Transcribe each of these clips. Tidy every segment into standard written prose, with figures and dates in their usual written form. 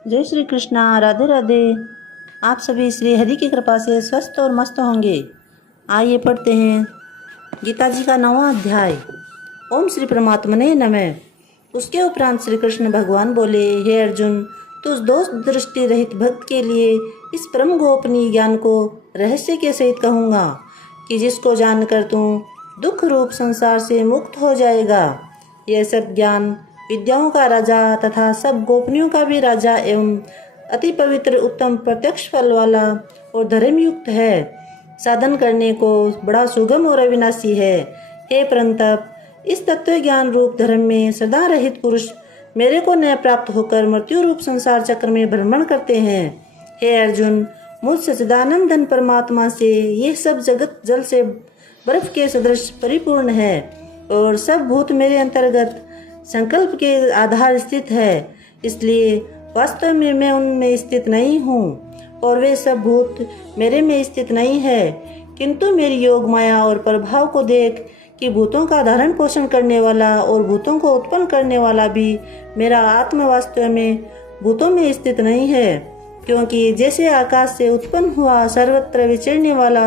जय श्री कृष्णा। राधे राधे। आप सभी श्री हरि की कृपा से स्वस्थ और मस्त होंगे। आइए पढ़ते हैं गीता जी का 9वां अध्याय। ओम श्री परमात्मने नमः। उसके उपरांत श्री कृष्ण भगवान बोले, हे अर्जुन, तुझ दोष दृष्टि रहित भक्त के लिए इस परम गोपनीय ज्ञान को रहस्य के सहित कहूँगा कि जिसको जानकर तू दुख रूप संसार से मुक्त हो जाएगा। यह सब ज्ञान विद्याओं का राजा तथा सब गोपनियों का भी राजा एवं अति पवित्र उत्तम प्रत्यक्ष फल वाला और धर्मयुक्त है। साधन करने को बड़ा सुगम और अविनाशी है। हे परंतप, इस तत्व ज्ञान रूप धर्म में सदा रहित पुरुष मेरे को न प्राप्त होकर मृत्यु रूप संसार चक्र में भ्रमण करते हैं। हे अर्जुन, मुझ सच्चिदानंद परमात्मा से यह सब जगत जल से बर्फ के सदृश परिपूर्ण है और सब भूत मेरे अंतर्गत संकल्प के आधार स्थित है। इसलिए वास्तव में मैं उनमें स्थित नहीं हूँ और वे सब भूत मेरे में स्थित नहीं है, किंतु मेरी योग माया और प्रभाव को देख कि भूतों का धारण पोषण करने वाला और भूतों को उत्पन्न करने वाला भी मेरा आत्मा वास्तव में भूतों में स्थित नहीं है। क्योंकि जैसे आकाश से उत्पन्न हुआ सर्वत्र विचरने वाला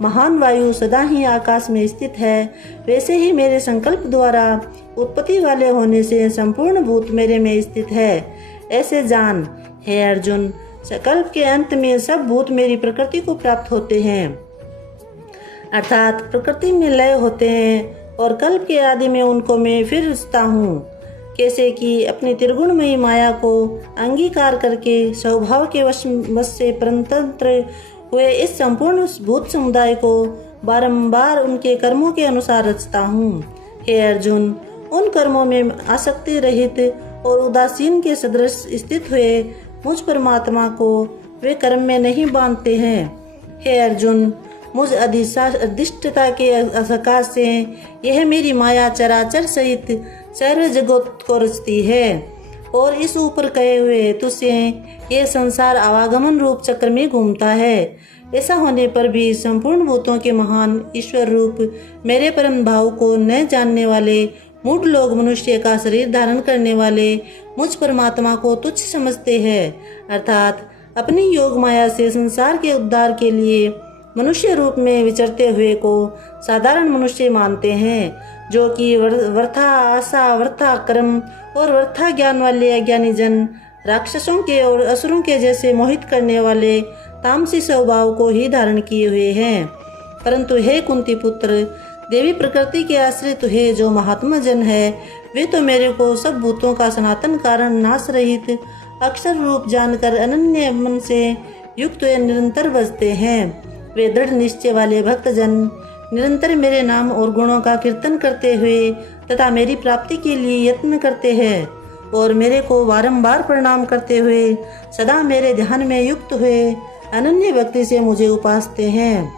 महान वायु सदा ही आकाश में स्थित है, वैसे ही मेरे संकल्प द्वारा उत्पत्ति वाले होने से संपूर्ण भूत मेरे में स्थित है। ऐसे जान, हे अर्जुन, संकल्प के अंत में सब भूत मेरी प्रकृति को प्राप्त होते हैं, अर्थात प्रकृति में लय होते हैं और कल्प के आदि में उनको मैं फिर रचता हूँ। कैसे कि अपनी त्रिगुणमयी माया को अंगीकार करके स्वभाव के वश से परतंत्र हुए इस संपूर्ण भूत समुदाय को बारंबार उनके कर्मों के अनुसार रचता हूँ। हे अर्जुन, उन कर्मों में आसक्ति रहित और उदासीन के सदृश स्थित हुए मुझ परमात्मा को वे कर्म में नहीं बांधते हैं। हे अर्जुन, मुझ अधिष्ठता के सकाश से यह मेरी माया चराचर सहित सर्व जगत को रचती है और इस ऊपर कहे हुए तुझसे यह संसार आवागमन रूप चक्र में घूमता है। ऐसा होने पर भी संपूर्ण भूतों के महान ईश्वर रूप मेरे परम भाव को न जानने वाले मूढ़ लोग मनुष्य का शरीर धारण करने वाले मुझ परमात्मा को तुच्छ समझते हैं, अर्थात अपनी योग माया से संसार के उद्धार के लिए मनुष्य रूप में विचरते हुए को साधारण मनुष्य मानते हैं, जो कि वृथा आशा, वृथा कर्म और वृथा ज्ञान वाले अज्ञानी जन राक्षसों के और असुरों के जैसे मोहित करने वाले तामसी स्वभाव को ही धारण किए हुए हैं। परंतु हे कुंती पुत्र, देवी प्रकृति के आश्रित हुए जो महात्मा जन है, वे तो मेरे को सब भूतों का सनातन कारण नाश रहित अक्षर रूप जानकर अनन्य मन से युक्त निरंतर बजते हैं। वे दृढ़ निश्चय वाले भक्तजन निरंतर मेरे नाम और गुणों का कीर्तन करते हुए तथा मेरी प्राप्ति के लिए यत्न करते हैं और मेरे को बारंबार प्रणाम करते हुए सदा मेरे ध्यान में युक्त हुए अनन्य भक्ति से मुझे उपासते हैं।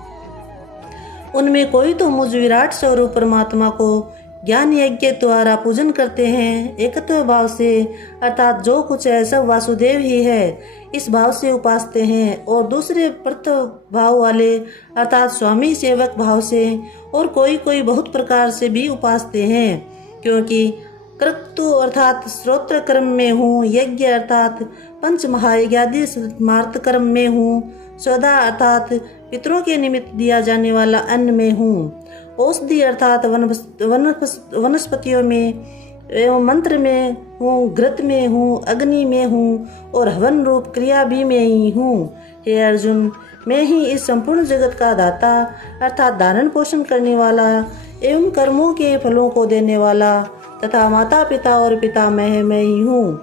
उनमें कोई तो मुझ विराट स्वरूप परमात्मा को ज्ञान यज्ञ द्वारा पूजन करते हैं एकत्व भाव से, अर्थात जो कुछ है सब वासुदेव ही है इस भाव से उपासते हैं, और दूसरे प्रथ भाव वाले अर्थात स्वामी सेवक भाव से और कोई कोई बहुत प्रकार से भी उपासते हैं। क्योंकि क्रतु अर्थात श्रोत्र कर्म में हूँ, यज्ञ अर्थात पंच महायज्ञादि स्मार्त कर्म में हूँ, सौदा अर्थात पितरों के निमित्त दिया जाने वाला अन्न में हूँ, औषधि अर्थात वनस्पतियों में एवं मंत्र में हूँ, घृत में हूँ, अग्नि में हूँ और हवन रूप क्रिया भी में ही हूँ। हे अर्जुन, मैं ही इस संपूर्ण जगत का दाता अर्थात धारण पोषण करने वाला एवं कर्मों के फलों को देने वाला तथा माता पिता और पितामह मैं ही हूँ,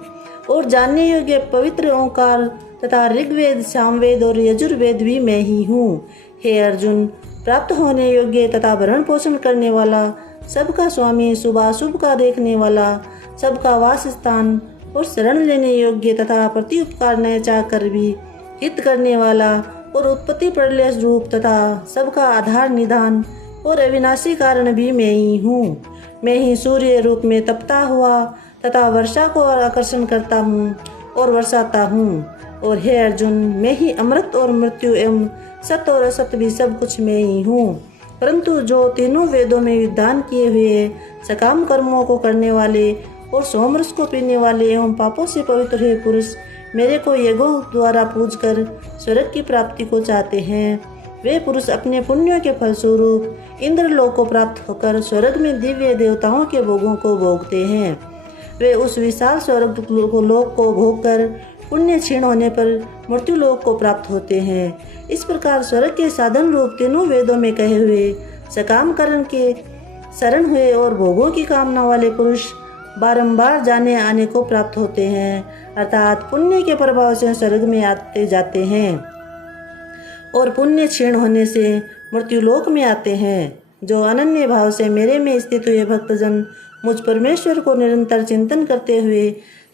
और जानने योग्य पवित्र ओंकार तथा ऋग्वेद, सामवेद और यजुर्वेद भी मैं ही हूँ। हे अर्जुन, प्राप्त होने योग्य तथा भरण पोषण करने वाला, सबका स्वामी, शुभाशुभ का देखने वाला, सबका वास स्थान और शरण लेने योग्य तथा प्रति उपकार न चाहकर भी हित करने वाला और उत्पत्ति प्रलय रूप तथा सबका आधार निधान और अविनाशी कारण भी मैं ही हूँ। मैं ही सूर्य रूप में तपता हुआ तथा वर्षा को आकर्षण करता हूँ और वर्षाता हूँ। और हे अर्जुन, मैं ही अमृत और मृत्यु एवं सत्य और असत्य भी सब कुछ मैं ही हूँ। परंतु जो तीनों वेदों में विधान किए हुए सकाम कर्मों को करने वाले और सोमरस को पीने वाले एवं पापों से पवित्र हुए पुरुष मेरे को यज्ञों द्वारा पूजकर स्वर्ग की प्राप्ति को चाहते हैं, वे पुरुष अपने पुण्यों के फलस्वरूप इंद्रलोक को प्राप्त होकर स्वर्ग में दिव्य देवताओं के भोगों को भोगते हैं। वे उस विशाल स्वर्ग लोक को भोगकर पुण्य क्षीण होने पर मृत्यु लोक को प्राप्त होते हैं। इस प्रकार स्वर्ग के साधन रूप तीनों वेदों में कहे हुए सकाम कर्म के शरण हुए और भोगों की कामना वाले पुरुष बारंबार जाने आने को प्राप्त होते हैं, अर्थात पुण्य के प्रभाव से स्वर्ग में आते जाते हैं और पुण्य क्षीण होने से मृत्युलोक में आते हैं। जो अनन्य भाव से मेरे में स्थित हुए भक्तजन मुझ परमेश्वर को निरंतर चिंतन करते हुए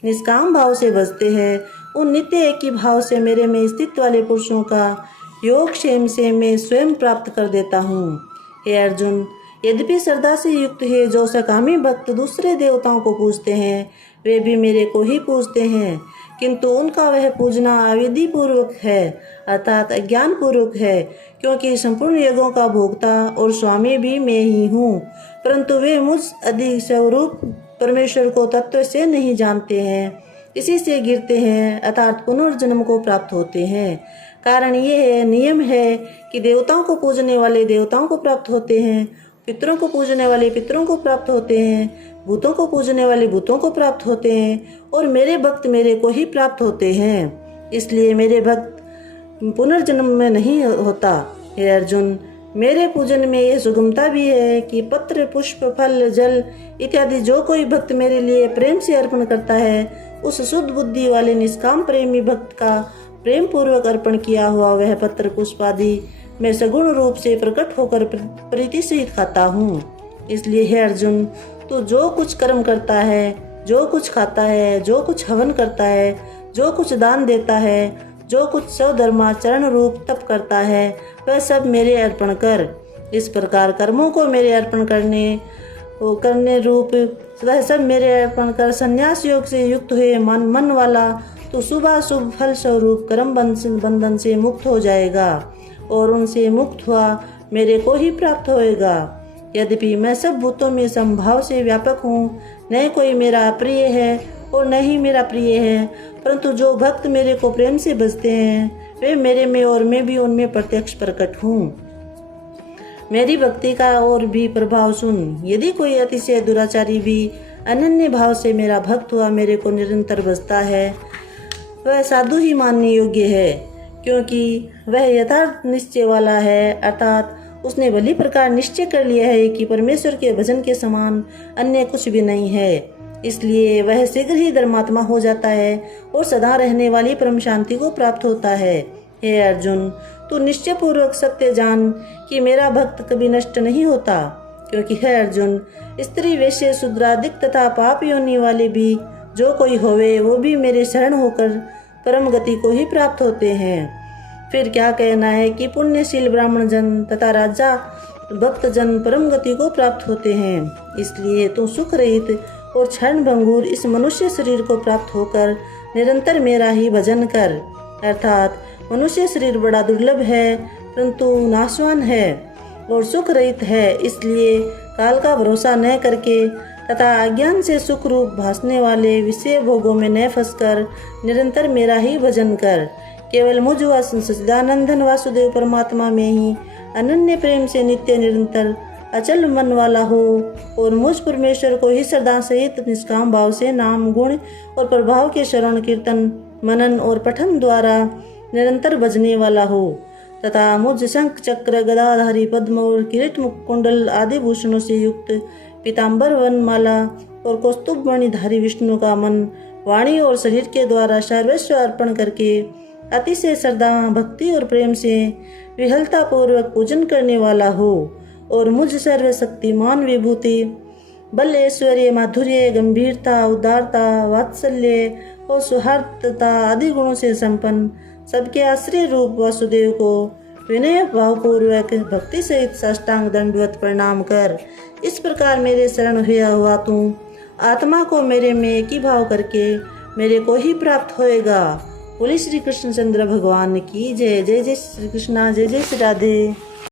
निष्काम भाव से बसते हैं, उन नित्य एक ही भाव से मेरे में स्थित वाले पुरुषों का योग क्षेम से मैं स्वयं प्राप्त कर देता हूँ। हे अर्जुन, यद्यपि श्रद्धा से युक्त है जो सकामी भक्त दूसरे देवताओं को पूजते हैं, वे भी मेरे को ही पूजते हैं, किंतु उनका वह पूजना अविधि पूर्वक है, अर्थात अज्ञान पूर्वक है, क्योंकि संपूर्ण यज्ञों का भोक्ता और स्वामी भी मैं ही हूँ। परंतु वे मुझ अधिक स्वरूप परमेश्वर को तत्व से नहीं जानते हैं, इसी से गिरते हैं, अर्थात पुनर्जन्म को प्राप्त होते हैं। कारण ये है, नियम है कि देवताओं को पूजने वाले देवताओं को प्राप्त होते हैं, पितरों को पूजने वाले पितरों को प्राप्त होते हैं, भूतों को पूजने वाले भूतों को प्राप्त होते हैं, और मेरे भक्त मेरे को ही प्राप्त होते हैं। इसलिए मेरे भक्त पुनर्जन्म में नहीं होता। हे अर्जुन, मेरे पूजन में यह सुगमता भी है कि पत्र, पुष्प, फल, जल इत्यादि जो कोई भक्त मेरे लिए प्रेम से अर्पण करता है, उस शुद्ध बुद्धि वाले निष्काम प्रेमी भक्त का प्रेम पूर्वक अर्पण किया हुआ वह पत्र, पुष्प आदि मैं सगुण रूप से प्रकट होकर प्रीति सहित खाता हूँ। इसलिए हे अर्जुन, तू जो कुछ कर्म करता है, जो कुछ खाता है, जो कुछ हवन करता है, जो कुछ दान देता है, जो कुछ स्वधर्माचरण रूप तप करता है, वह सब मेरे अर्पण कर। इस प्रकार कर्मों को मेरे अर्पण करने रूप वह सब मेरे अर्पण कर संन्यास योग से युक्त हुए मन वाला तो शुभ फल स्वरूप कर्म बंधन से मुक्त हो जाएगा और उनसे मुक्त हुआ मेरे को ही प्राप्त होएगा। यद्यपि मैं सब भूतों में संभाव से व्यापक हूँ, न कोई मेरा अप्रिय है और न ही मेरा प्रिय है, परंतु जो भक्त मेरे को प्रेम से बसते हैं वे मेरे में और मैं भी उनमें प्रत्यक्ष प्रकट हूँ। मेरी भक्ति का और भी प्रभाव सुन। यदि कोई अतिशय दुराचारी भी अनन्य भाव से मेरा भक्त हुआ मेरे को निरंतर बसता है, वह साधु ही मानने योग्य है, क्योंकि वह यथार्थ निश्चय वाला है, अर्थात उसने भली प्रकार निश्चय कर लिया है कि परमेश्वर के भजन के समान अन्य कुछ भी नहीं है। इसलिए वह शीघ्र ही धर्मात्मा हो जाता है और सदा रहने वाली परम शांति को प्राप्त होता है। हे अर्जुन, तू निश्चय पूर्वक सत्य जान कि मेरा भक्त कभी नष्ट नहीं होता, क्योंकि हे अर्जुन, स्त्री, वैश्य, शूद्रादिक तथा पाप योनि वाले भी जो कोई होवे वो भी मेरे शरण होकर परम गति को ही प्राप्त होते हैं। फिर क्या कहना है कि पुण्यशील ब्राह्मण जन तथा राजा भक्त जन परम गति को प्राप्त होते हैं। इसलिए तू सुख रहित और क्षण भंगुर इस मनुष्य शरीर को प्राप्त होकर निरंतर मेरा ही भजन कर, अर्थात मनुष्य शरीर बड़ा दुर्लभ है, परंतु नाशवान है और सुख रहित है। इसलिए काल का भरोसा न करके तथा अज्ञान से सुख रूप भासने वाले विषय भोगों में न फंसकर निरंतर मेरा ही भजन कर। केवल मुझ व सच्चिदानंदन वासुदेव परमात्मा में ही अनन्य प्रेम से नित्य निरंतर अचल मन वाला हो और मुझ परमेश्वर को ही सदा सहित निष्काम भाव से नाम, गुण और प्रभाव के श्रवण, कीर्तन, मनन और पठन द्वारा निरंतर भजने वाला हो तथा मुझ शंख, चक्र, गदाधारी, पद्म और किरीट, मुकुंडल आदि भूषणों से युक्त पीताम्बर, वनमाला और कौस्तुभ मणिधारी विष्णु का मन, वाणी और शरीर के द्वारा सर्वस्व अर्पण करके अतिशय श्रद्धा, भक्ति और प्रेम से विहलता पूर्वक पूजन करने वाला हो और मुझ सर्वशक्तिमान विभूति, बल, ऐश्वर्य, माधुर्य, गंभीरता, उदारता, वात्सल्य और सौहार्दता आदि गुणों से संपन्न सबके आश्रय रूप वासुदेव को विनय भावपूर्वक भक्ति सहित साष्टांग दंडवत प्रणाम कर। इस प्रकार मेरे शरण हुआ तू आत्मा को मेरे में एक ही भाव करके मेरे को ही प्राप्त होएगा। बोले श्री कृष्णचंद्र भगवान की जय। जय जय श्री कृष्णा, जय जय श्री राधे।